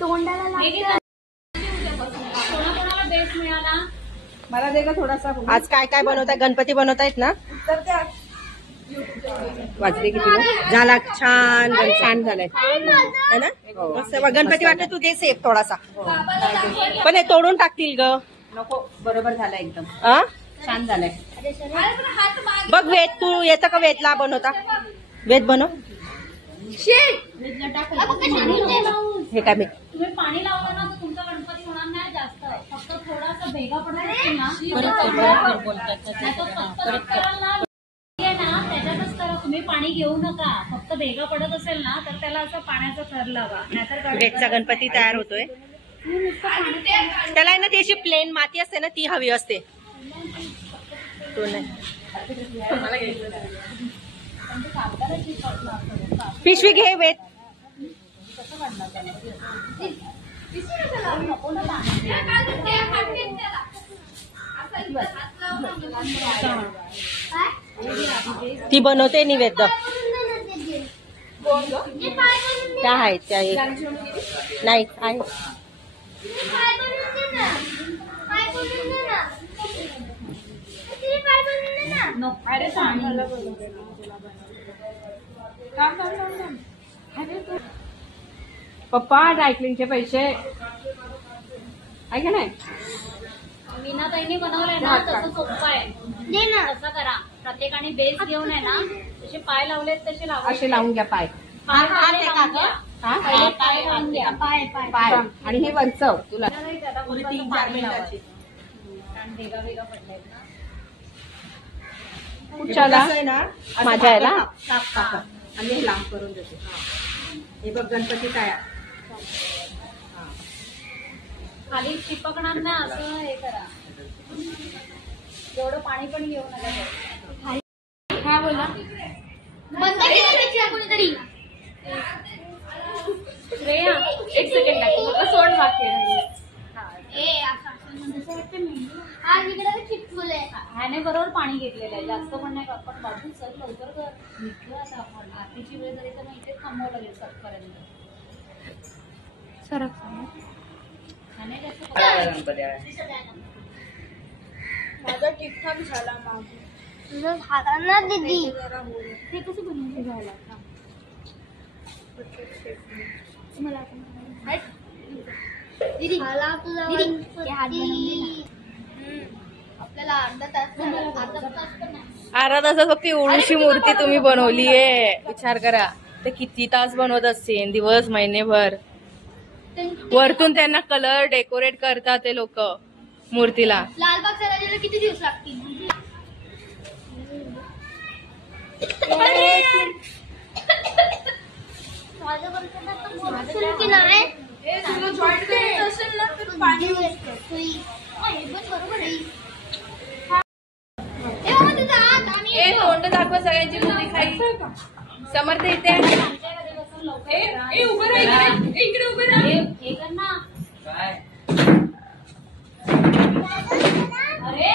तोंडाला बेस मिळाला मला दे का थोडासा। आज काय काय बनवताय? गणपती बनवतायत ना? वाजले किती झाला? छान छान झालंय है ना? मस्त गणपती वाटत तू दे सेफ थोडासा पण हे तोडून टाकतील ग। नको बरोबर झालं एकदम छान झालंय। बघ वेद तू येतं का वेदला बनवता? वेद बनव। हे काय मी तुम्ही पाणी लावलं ना तर तुमचा गणपती होणार नाही जास्त, फक्त थोडासा भेगा पडणार ना त्याच्यातच करा। तुम्ही पाणी घेऊ नका, फक्त भेगा पडत असेल ना तर त्याला असं पाण्याचा थर लावा, नाहीतर वेदचा गणपती तयार होतोय। त्याला ना ती अशी प्लेन माती असते ना ती हवी असते। तो नाही पिशवी घे वेद। ती बनवते निवेद त्या आहेत त्या नाही आहे पप्पा ड्रायक्लिंगचे पैसे आहे का नाही? मीनाताईंनी बनवलंय ना तसं सोपं आहे, तसं करा। प्रत्येकाने बेस घेऊन आहे ना जसे पाय लावलेत तसे लावा, असे लावून घ्या पाय पाय लावून घ्या, पाय पाय आणि हे वरचं तुला 3-4 मिनिटाची कारण भेगा भेगा पडलेत ना। कुठच्याला माझ्या याला आणि हे लांब करून देते। हे बघ गणपती तयार। खाली चिपकणार ना असं हे करा, एवढं पाणी पण घेऊ नका। काय बोला कोणीतरी श्रेया एक सेकंड सोड वाक्य ह्याने बरोबर पाणी घेतलेलं आहे, जास्त पण नाही पण बाजू सर लवकर कर निघलं आता आपण आरतीची वेळ झाली तर मग इथे थांबावं लागेल सतपर्यंत। सरक माझा ठीकठाक झाला मागून तुझं झाला ना दीदी। ते कसं बनवून झाला दीदी झाला तुझा आपल्याला अर्धा तास अर्धा तासात फक्त एवढीशी मूर्ती तुम्ही बनवलीये। विचार करा ते किती तास बनवत असतील, दिवस महिनेभर। वरतून त्यांना कलर डेकोरेट करतात ते लोक मूर्तीला। लालबाग सराजीला किती दिवस लागतील? तोंड दाखवा सगळ्यांची मुली खाई। समर्थ इथे उभं राहा, इकडे उभं राहा। हे कर ना अरे